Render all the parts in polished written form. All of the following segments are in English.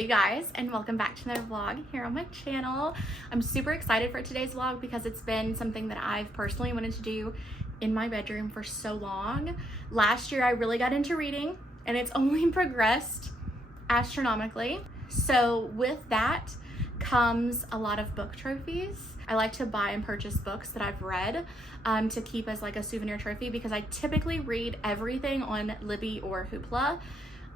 Hey guys, and welcome back to another vlog here on my channel. I'm super excited for today's vlog because it's been something that I've personally wanted to do in my bedroom for so long. Last year I really got into reading and it's only progressed astronomically. So with that comes a lot of book trophies. I like to buy and purchase books that I've read to keep as like a souvenir trophy because I typically read everything on Libby or Hoopla.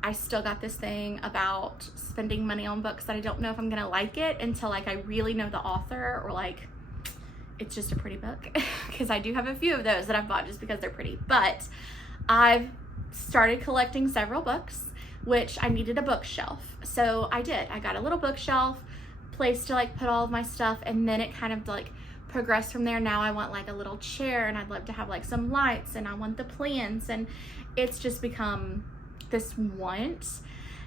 I still got this thing about spending money on books that I don't know if I'm gonna like it until like I really know the author or like it's just a pretty book, because I do have a few of those that I've bought just because they're pretty. But I've started collecting several books, which I needed a bookshelf. So I did. I got a little bookshelf, place to like put all of my stuff, and then it kind of like progressed from there. Now I want like a little chair, and I'd love to have like some lights, and I want the plants, and it's just become this want.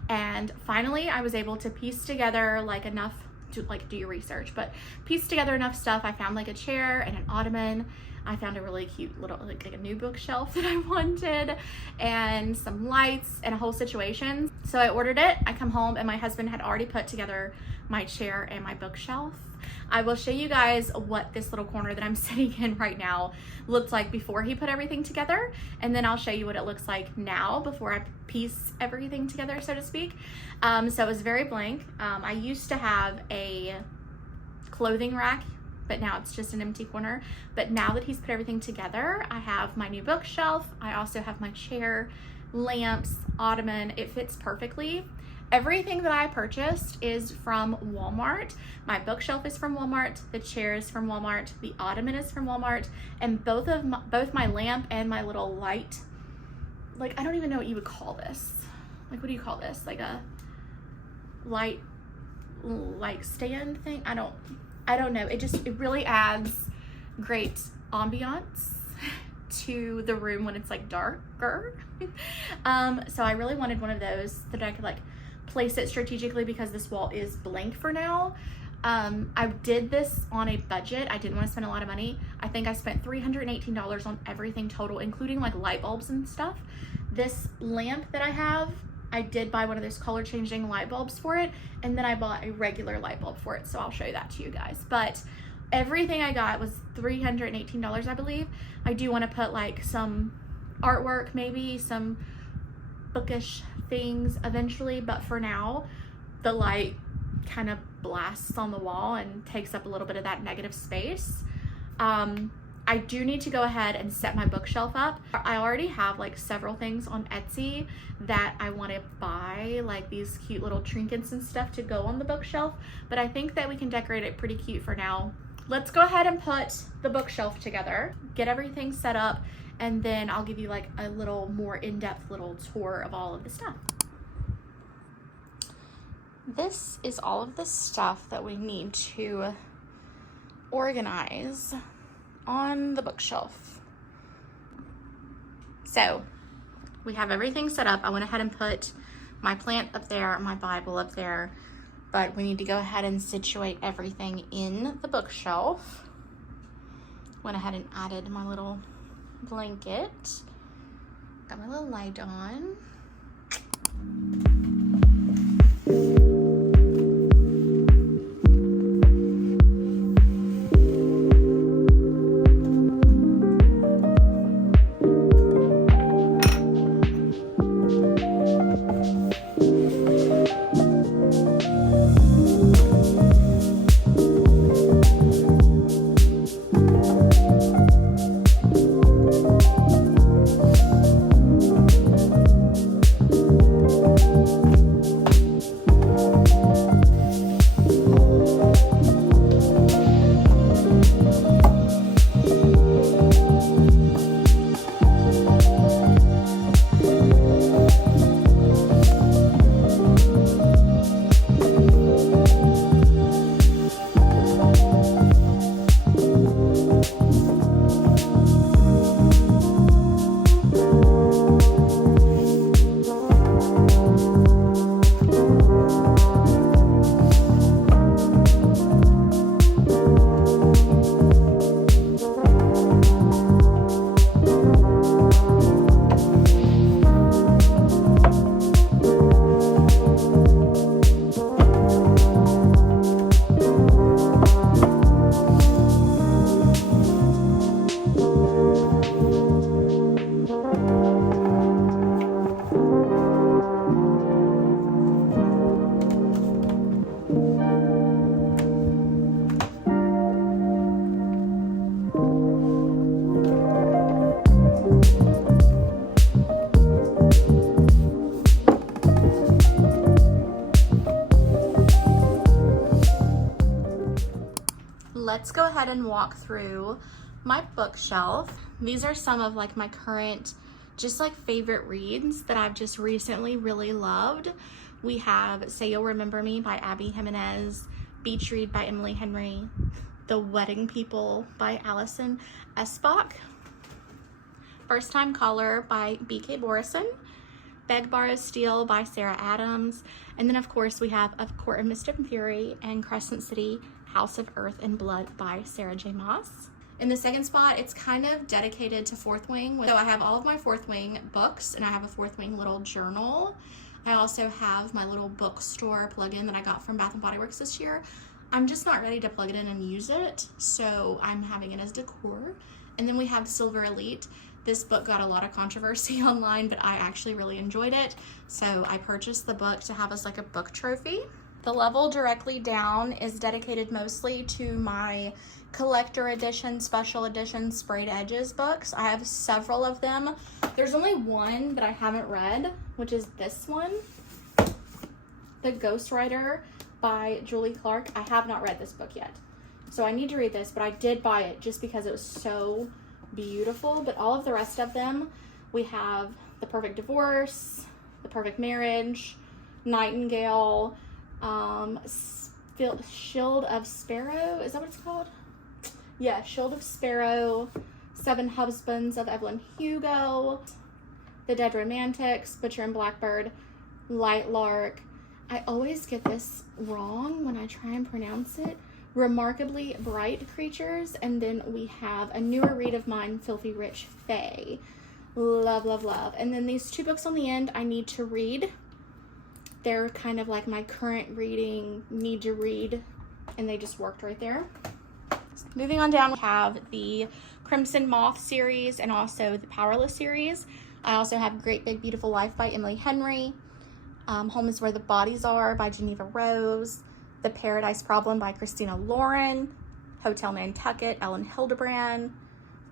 And finally I was able to piece together like enough to like do your research, but piece together enough stuff. I found like a chair and an ottoman. I found a really cute little like a new bookshelf that I wanted, and some lights and a whole situation. So I ordered it. I come home and my husband had already put together my chair and my bookshelf. I will show you guys what this little corner that I'm sitting in right now looked like before he put everything together, and then I'll show you what it looks like now before I piece everything together, so to speak. So it was very blank. I used to have a clothing rack, but now it's just an empty corner. But now that he's put everything together, I have my new bookshelf. I also have my chair, lamps, ottoman. It fits perfectly. Everything that I purchased is from Walmart. My bookshelf is from Walmart, the chair is from Walmart, the ottoman is from Walmart, and both my lamp and my little light, like I don't even know what you would call this. Like what do you call this? Like a light stand thing? I don't know. It really adds great ambiance to the room when it's like darker. So I really wanted one of those that I could like place it strategically because this wall is blank for now. I did this on a budget. I didn't want to spend a lot of money. I think I spent $318 on everything total, including like light bulbs and stuff. This lamp that I have, I did buy one of those color changing light bulbs for it, and then I bought a regular light bulb for it, so I'll show you that to you guys. But everything I got was $318, I believe. I do want to put like some artwork, maybe some bookish things eventually, but for now the light kind of blasts on the wall and takes up a little bit of that negative space. I do need to go ahead and set my bookshelf up. I already have like several things on Etsy that I want to buy, like these cute little trinkets and stuff to go on the bookshelf, but I think that we can decorate it pretty cute for now. Let's go ahead and put the bookshelf together, get everything set up, and then I'll give you like a little more in-depth little tour of all of the stuff. This is all of the stuff that we need to organize on the bookshelf. So we have everything set up. I went ahead and put my plant up there, my Bible up there, but we need to go ahead and situate everything in the bookshelf. Went ahead and added my little blanket. Got my little light on. let's go ahead and walk through my bookshelf. These are some of like my current just like favorite reads that I've just recently really loved. We have Say You'll Remember Me by Abby Jimenez, Beach Read by Emily Henry, The Wedding People by Allison Espach, First Time Caller by B.K. Borison, Beg Borrow Steal by Sarah Adams, and then of course we have Of Court of Mischief and Fury and Crescent City, House of Earth and Blood by Sarah J. Maas. In the second spot, it's kind of dedicated to Fourth Wing. So I have all of my Fourth Wing books, and I have a Fourth Wing little journal. I also have my little bookstore plug-in that I got from Bath & Body Works this year. I'm just not ready to plug it in and use it, so I'm having it as decor. And then we have Silver Elite. This book got a lot of controversy online, but I actually really enjoyed it. So I purchased the book to have as like a book trophy. The level directly down is dedicated mostly to my collector edition, special edition sprayed edges books. I have several of them. There's only one that I haven't read, which is this one, The Ghostwriter by Julie Clark. I have not read this book yet, so I need to read this, but I did buy it just because it was so beautiful. But all of the rest of them, we have The Perfect Divorce, The Perfect Marriage, Nightingale, Shield of Sparrow, is that what it's called? Yeah, Shield of Sparrow, Seven Husbands of Evelyn Hugo, The Dead Romantics, Butcher and Blackbird, Light Lark. I always get this wrong when I try and pronounce it. Remarkably Bright Creatures, and then we have a newer read of mine, Filthy Rich Fae. Love, love, love. And then these two books on the end I need to read. They're kind of like my current reading, need to read, and they just worked right there. Moving on down, we have the Crimson Moth series and also the Powerless series. I also have Great Big Beautiful Life by Emily Henry, Home is Where the Bodies Are by Geneva Rose, The Paradise Problem by Christina Lauren, Hotel Nantucket, Ellen Hildebrand,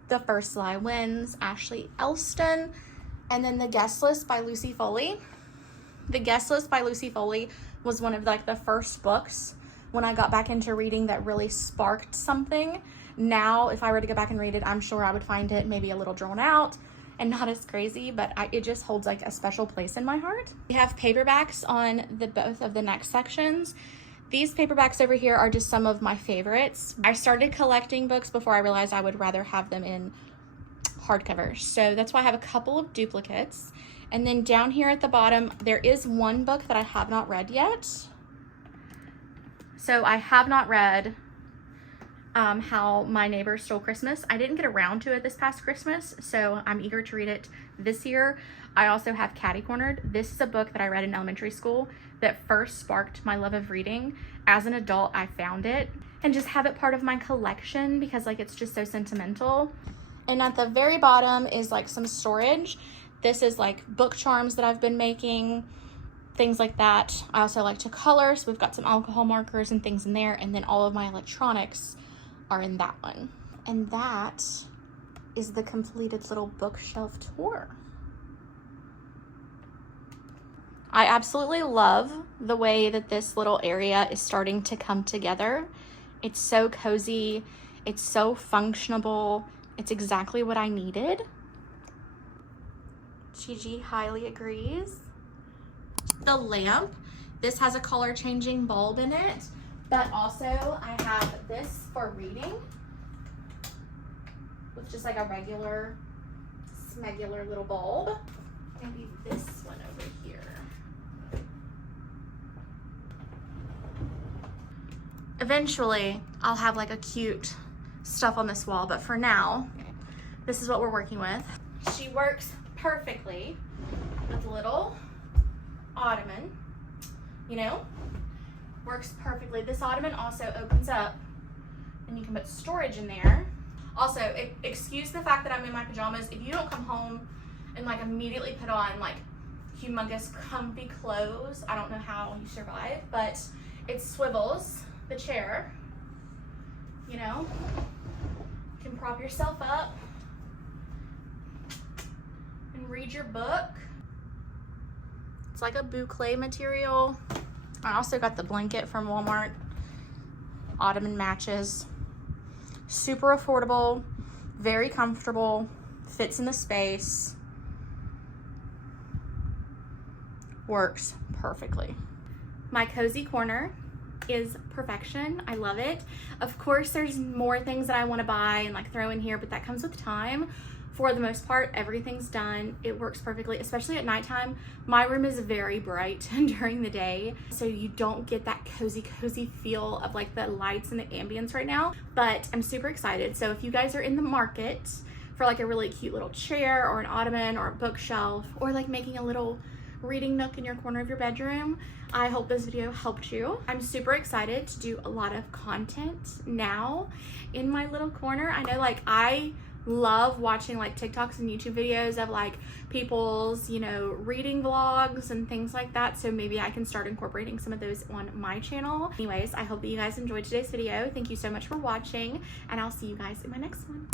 The First Lie Wins, Ashley Elston, and then The Guest List by Lucy Foley. The Guest List by Lucy Foley was one of like the first books when I got back into reading that really sparked something. Now, if I were to go back and read it, I'm sure I would find it maybe a little drawn out and not as crazy, but it just holds like a special place in my heart. We have paperbacks on both of the next sections. These paperbacks over here are just some of my favorites. I started collecting books before I realized I would rather have them in hardcover. So that's why I have a couple of duplicates. And then down here at the bottom, there is one book that I have not read yet. So I have not read How My Neighbor Stole Christmas. I didn't get around to it this past Christmas, so I'm eager to read it this year. I also have Catty Cornered. This is a book that I read in elementary school that first sparked my love of reading. As an adult, I found it and just have it part of my collection because like it's just so sentimental. And at the very bottom is like some storage. This is like book charms that I've been making, things like that. I also like to color, so we've got some alcohol markers and things in there, and then all of my electronics are in that one. And that is the completed little bookshelf tour. I absolutely love the way that this little area is starting to come together. It's so cozy, it's so functional, it's exactly what I needed. Gigi highly agrees. The lamp, this has a color changing bulb in it, but also I have this for reading with just like a regular smegular little bulb. Maybe this one over here. Eventually I'll have like a cute stuff on this wall, but for now this is what we're working with. She works perfectly with little ottoman, you know, works perfectly. This ottoman also opens up and you can put storage in there. Also, excuse the fact that I'm in my pajamas. If you don't come home and like immediately put on like humongous comfy clothes, I don't know how you survive, but it swivels the chair, you know, you can prop yourself up and read your book. It's like a boucle material. I also got the blanket from Walmart. Ottoman matches. Super affordable, very comfortable, fits in the space, works perfectly. My cozy corner is perfection. I love it. Of course, there's more things that I want to buy and like throw in here, but that comes with time. For the most part, everything's done. It works perfectly, especially at nighttime. My room is very bright during the day, so you don't get that cozy feel of like the lights and the ambience right now, but I'm super excited. So if you guys are in the market for like a really cute little chair or an ottoman or a bookshelf, or like making a little reading nook in your corner of your bedroom, I hope this video helped you. I'm super excited to do a lot of content now in my little corner. I know like I love watching like TikToks and YouTube videos of like people's, you know, reading vlogs and things like that. So maybe I can start incorporating some of those on my channel. Anyways, I hope that you guys enjoyed today's video. Thank you so much for watching, and I'll see you guys in my next one.